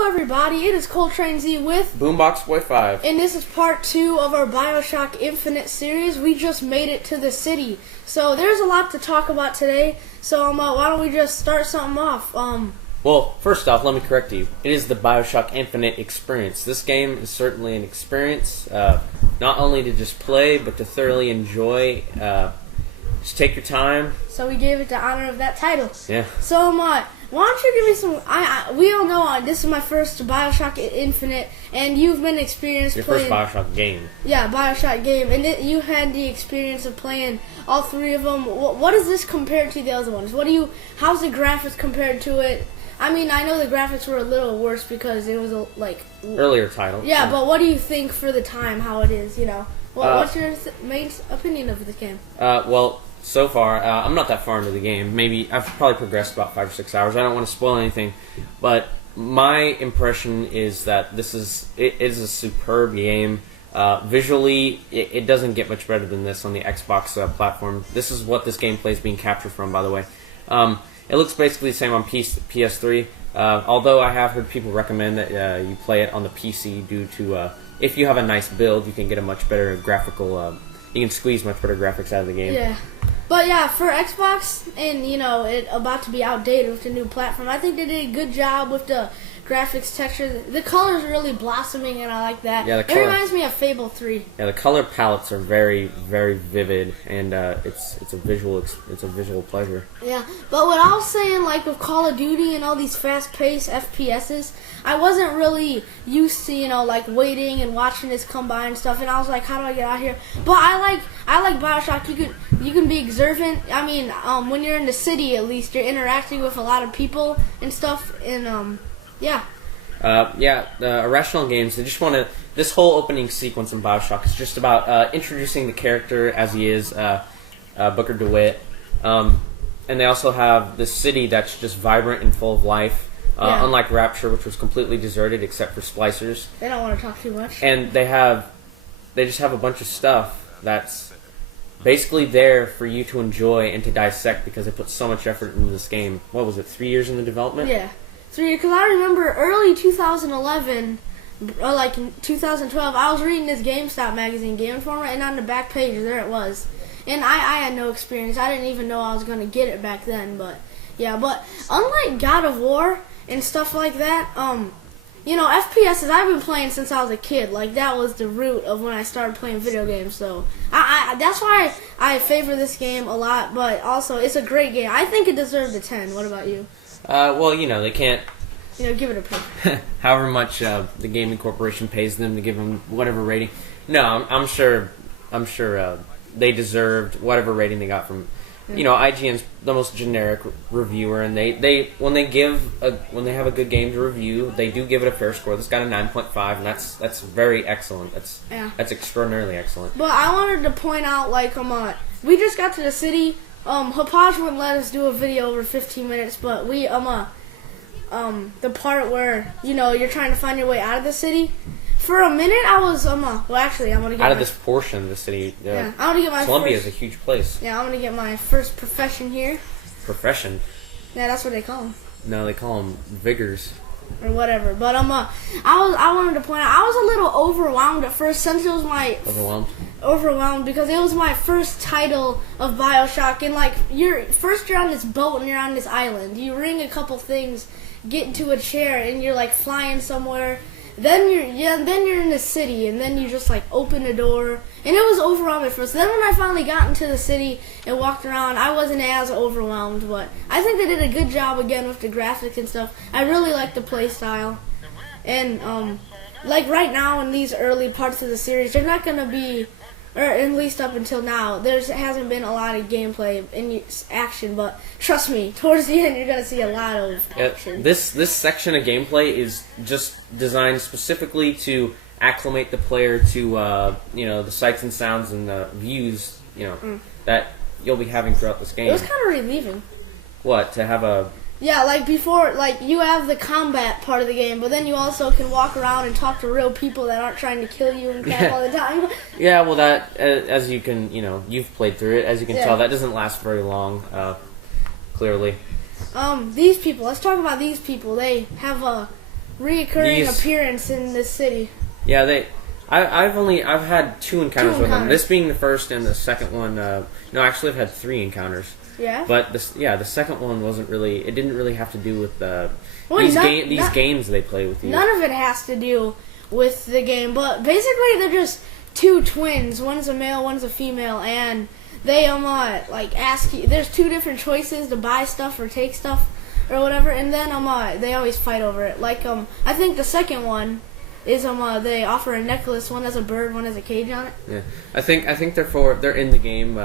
Hello everybody, it is Coltrane Z with Boombox Boy 5. And this is part 2 of our Bioshock Infinite series. We just made it to the city. So there's a lot to talk about today. So why don't we just start something off? Well, first off, let me correct you. It is the Bioshock Infinite experience. This game is certainly an experience, not only to just play, but to thoroughly enjoy. Just take your time. So we gave it the honor of that title. Yeah. So why don't you give me some? We all know this is my first Bioshock Infinite, and you've been experienced playing. Your first Bioshock game. Yeah, Bioshock game, and you had the experience of playing all three of them. What is this compared to the other ones? How's the graphics compared to it? I mean, I know the graphics were a little worse because it was earlier title. Yeah, but what do you think for the time? How it is? What's your main opinion of the game? Well, so far, I'm not that far into the game. Maybe I've probably progressed about 5 or 6 hours. I don't want to spoil anything, but my impression is that it is a superb game. Visually, it doesn't get much better than this on the Xbox platform. This is what this gameplay is being captured from, by the way. It looks basically the same on PS3, although I have heard people recommend that you play it on the PC due to if you have a nice build, you can get a much better graphical. You can squeeze much better graphics out of the game. Yeah. But yeah, for Xbox, and it about to be outdated with the new platform, I think they did a good job with the graphics texture. The colors are really blossoming, and I like that. Yeah, it reminds me of Fable 3. Yeah, the color palettes are very, very vivid, and it's a visual pleasure. Yeah, but what I was saying, like with Call of Duty and all these fast-paced FPSs, I wasn't really used to waiting and watching this come by and stuff, and I was like, how do I get out here? But I like Bioshock. You can be observant. I mean, when you're in the city, at least you're interacting with a lot of people and stuff, and yeah. The Irrational Games, they just want to... This whole opening sequence in Bioshock is just about introducing the character as he is, Booker DeWitt. And they also have this city that's just vibrant and full of life. Unlike Rapture, which was completely deserted except for splicers. They don't want to talk too much. And they just have a bunch of stuff that's basically there for you to enjoy and to dissect because they put so much effort into this game. What was it, 3 years in the development? Yeah. 3 years, because I remember early 2011, or like in 2012, I was reading this GameStop magazine, Game Informer, and on the back page, there it was. And I had no experience. I didn't even know I was going to get it back then, but yeah. But unlike God of War and stuff like that, FPSs, I've been playing since I was a kid. Like, that was the root of when I started playing video games. So that's why I favor this game a lot, but also it's a great game. I think it deserved a 10. What about you? Well, they can't... give it a pick. However much the gaming corporation pays them to give them whatever rating. No, I'm sure they deserved whatever rating they got from... IGN's the most generic reviewer, and they when they have a good game to review, they do give it a fair score. This got a 9.5, and that's very excellent. That's extraordinarily excellent. But I wanted to point out, we just got to the city. Hopaj wouldn't let us do a video over 15 minutes, but we the part where you're trying to find your way out of the city. For a minute, I was I'm gonna get out of this portion of the city. Yeah, I want to get my Columbia is a huge place. Yeah, I'm gonna get my first profession here. Profession? Yeah, that's what they call them. No, they call them vigors. Or whatever, but I wanted to point out I was a little overwhelmed at first since it was my overwhelmed because it was my first title of Bioshock, and you're on this boat and you're on this island. You ring a couple things, get into a chair, and you're flying somewhere. Then you're in the city, and then you just open the door, and it was overwhelming at first. Then when I finally got into the city and walked around, I wasn't as overwhelmed. But I think they did a good job again with the graphics and stuff. I really like the play style, and right now in these early parts of the series, they're not gonna be, or at least up until now, there hasn't been a lot of gameplay and action, but trust me, towards the end you're going to see a lot of action. This section of gameplay is just designed specifically to acclimate the player to the sights and sounds and the views that you'll be having throughout this game. It was kind of relieving. What, to have a... Yeah, before, you have the combat part of the game, but then you also can walk around and talk to real people that aren't trying to kill you and crap all the time. Yeah, well, that, as you can, you've played through it, as you can tell, that doesn't last very long, clearly. These people, let's talk about these people. They have reoccurring appearance in this city. Yeah, I've had 2 encounters with them. This being the first, and the second one. No, actually, I've had 3 encounters. Yeah. But the second one wasn't really. It didn't really have to do with these games they play with you. None of it has to do with the game, but basically they're just 2 twins. One's a male, one's a female, and they like ask you. There's 2 different choices to buy stuff or take stuff or whatever, and then they always fight over it. Like I think the second one is they offer a necklace. One has a bird, one has a cage on it. Yeah, I think they're in the game.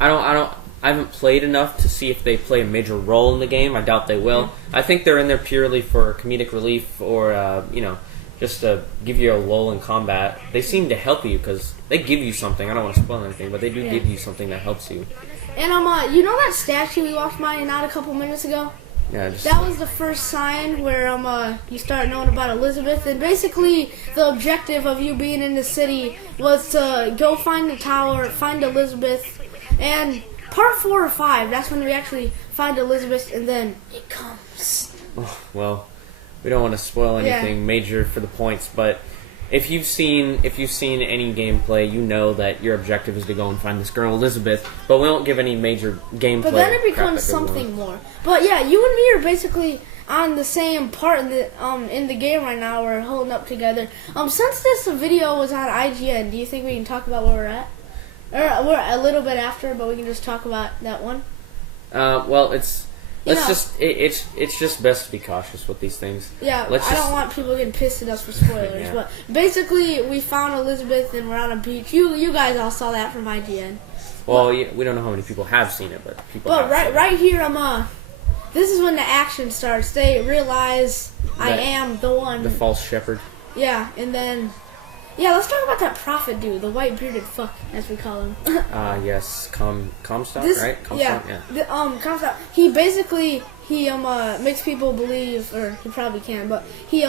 I haven't played enough to see if they play a major role in the game. I doubt they will. Mm-hmm. I think they're in there purely for comedic relief or just to give you a lull in combat. They seem to help you because they give you something. I don't want to spoil anything, but they do give you something that helps you. And you know that statue we walked by not a couple minutes ago? Yeah, that was the first sign where you start knowing about Elizabeth, and basically the objective of you being in the city was to go find the tower, find Elizabeth, and part 4 or 5, that's when we actually find Elizabeth, and then it comes. Oh, well, we don't want to spoil anything major for the points, but if you've seen any gameplay, you know that your objective is to go and find this girl Elizabeth. But we won't give any major gameplay. But then it becomes something more. But yeah, you and me are basically on the same part in the game right now. We're holding up together. Since this video was on IGN, do you think we can talk about where we're at? Or we're a little bit after, but we can just talk about that one. Well, it's just best to be cautious with these things. Yeah, I don't want people getting pissed at us for spoilers. Yeah. But basically, we found Elizabeth and we're on a beach. You guys all saw that from IGN. Well, we don't know how many people have seen it, but people. But right here, this is when the action starts. They realize I am the one. The false shepherd. Yeah, and then. Yeah, let's talk about that prophet dude, the white bearded fuck, as we call him. Yes, Comstock, right? Comstock, yeah. Comstock. He basically makes people believe, or he probably can, but he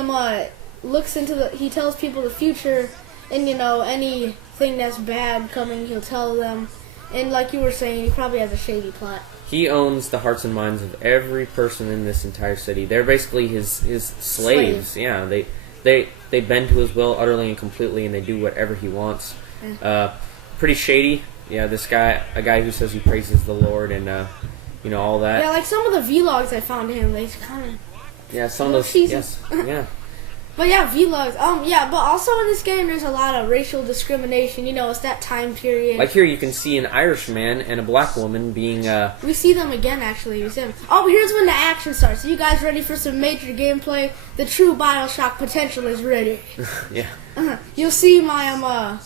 looks into he tells people the future, and anything that's bad coming, he'll tell them. And like you were saying, he probably has a shady plot. He owns the hearts and minds of every person in this entire city. They're basically his slaves. Yeah, They bend to his will utterly and completely, and they do whatever he wants. Pretty shady. Yeah, this guy, a guy who says he praises the Lord and all that. Yeah, like some of the vlogs I found him, they kind of. Yeah, some of those. Yes. Yeah. But yeah, vlogs. But also in this game, there's a lot of racial discrimination. It's that time period. Like here, you can see an Irish man and a black woman being. We see them again, actually. We see them. Oh, here's when the action starts. Are you guys ready for some major gameplay? The true Bioshock potential is ready. Yeah. You'll see my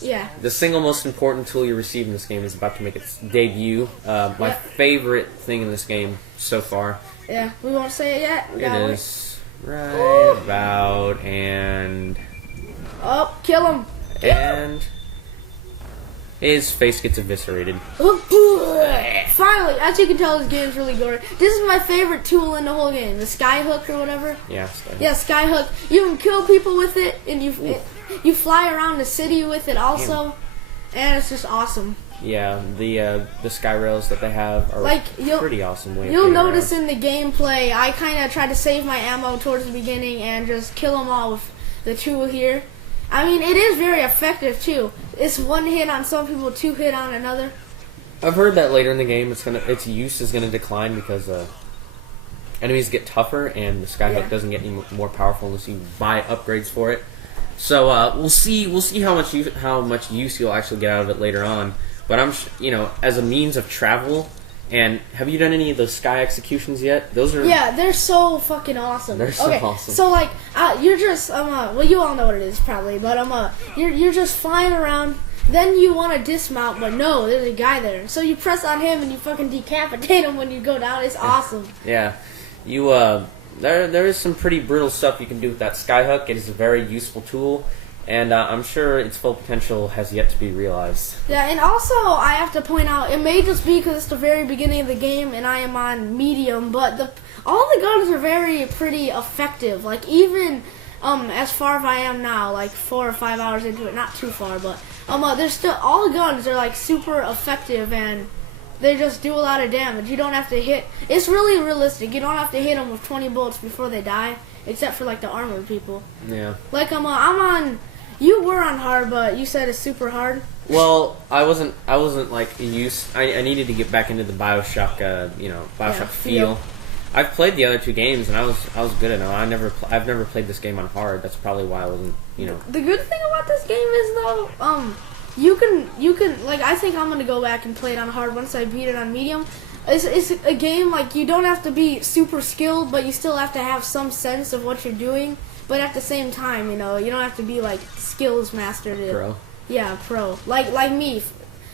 yeah. The single most important tool you receive in this game is about to make its debut. My favorite thing in this game so far. Yeah, we won't say it yet. It is. Right about and kill him. And his face gets eviscerated. Finally, as you can tell, this game's really gory. This is my favorite tool in the whole game, the skyhook or whatever. Yeah, skyhook. Yeah, skyhook. You can kill people with it, and you fly around the city with it also, and it's just awesome. Yeah, the sky rails that they have are pretty awesome. You'll notice in the gameplay, I kind of try to save my ammo towards the beginning and just kill them all with the tool here. I mean, it is very effective too. It's one hit on some people, 2 hit on another. I've heard that later in the game, its use is gonna decline because enemies get tougher and the skyhook doesn't get any more powerful unless you buy upgrades for it. So we'll see how much use you'll actually get out of it later on. But as a means of travel, and have you done any of those sky executions yet? Those are they're so fucking awesome. They're so awesome. So you're just well, you all know what it is probably, but you're just flying around. Then you want to dismount, but no, there's a guy there. So you press on him and you fucking decapitate him when you go down. It's awesome. Yeah, you there is some pretty brutal stuff you can do with that skyhook. It is a very useful tool. And I'm sure its full potential has yet to be realized. Yeah, and also I have to point out, it may just be because it's the very beginning of the game and I am on medium, but all the guns are pretty effective. Like even as far as I am now, like 4 or 5 hours into it, not too far, but there's still all the guns are like super effective and they just do a lot of damage. You don't have to hit. It's really realistic. You don't have to hit them with 20 bullets before they die, except for like the armored people. Yeah. Like I'm on. You were on hard, but you said it's super hard. Well, I wasn't like used. I needed to get back into the Bioshock, Bioshock feel. I've played the other 2 games and I was good at them. I've never played this game on hard. That's probably why I wasn't. The good thing about this game is though, you can like I think I'm gonna go back and play it on hard once I beat it on medium. It's a game like you don't have to be super skilled, but you still have to have some sense of what you're doing. But at the same time, you don't have to be like skills mastered. Pro. Yeah, pro. Like me,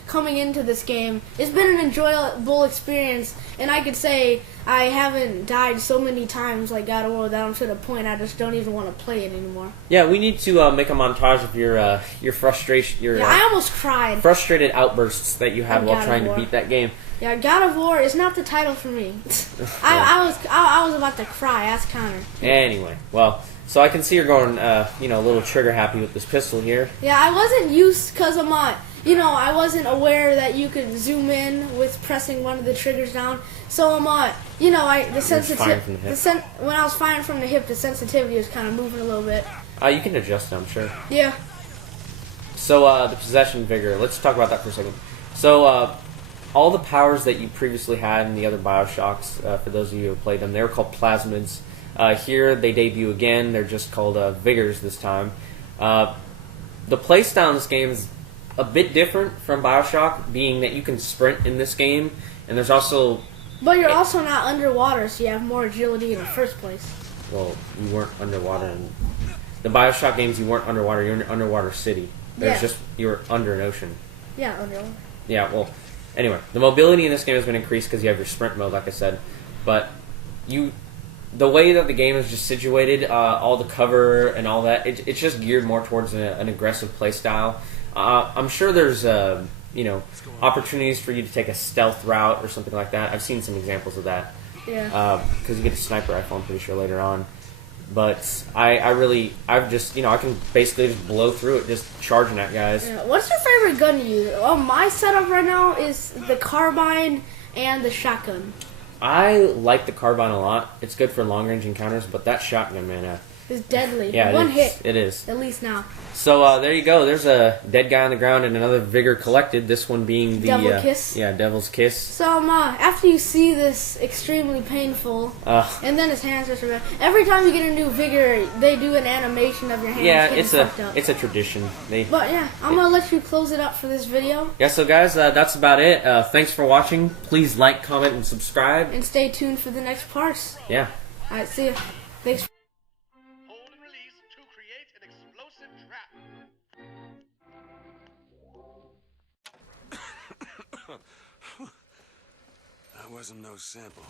coming into this game, it's been an enjoyable experience, and I could say I haven't died so many times like God of War that I'm to the point I just don't even want to play it anymore. Yeah, we need to make a montage of your frustration, I almost cried. Frustrated outbursts that you had while trying to beat that game. Yeah, God of War is not the title for me. I was about to cry. Ask Connor. Anyway, well. So I can see you're going, a little trigger happy with this pistol here. Yeah, I wasn't used because I'm not, I wasn't aware that you could zoom in with pressing one of the triggers down. So I'm not, when I was firing from the hip, the sensitivity was kind of moving a little bit. You can adjust it, I'm sure. Yeah. So the possession vigor, let's talk about that for a second. So all the powers that you previously had in the other Bioshocks, for those of you who have played them, they were called plasmids. Here they debut again. They're just called vigors this time. The playstyle in this game is a bit different from Bioshock, being that you can sprint in this game, and there's also... But you're also not underwater, so you have more agility in the first place. Well, you weren't underwater in... The Bioshock games, you weren't underwater. You're in an underwater city. You were under an ocean. Yeah, underwater. Yeah, well, anyway. The mobility in this game has been increased because you have your sprint mode, like I said. But the way that the game is just situated, all the cover and all that, it's just geared more towards an aggressive play style. I'm sure there's opportunities for you to take a stealth route or something like that. I've seen some examples of that. Yeah. Because you get a sniper rifle, I'm pretty sure, later on. But I can basically just blow through it, just charging at guys. Yeah. What's your favorite gun to use? Well, my setup right now is the carbine and the shotgun. I like the carbine a lot. It's good for long-range encounters, but that shotgun, man... It's deadly. Yeah, One hit. It is. At least now. So there you go. There's a dead guy on the ground and another vigor collected. This one being the... Devil Kiss. Yeah, Devil's Kiss. So after you see this extremely painful, and then his hands are so bad. Every time you get a new vigor, they do an animation of your hands getting fucked up. It's a tradition. But yeah, I'm going to let you close it up for this video. Yeah, so guys, that's about it. Thanks for watching. Please like, comment, and subscribe. And stay tuned for the next parts. Yeah. Alright, see ya. Thanks. That wasn't no sample.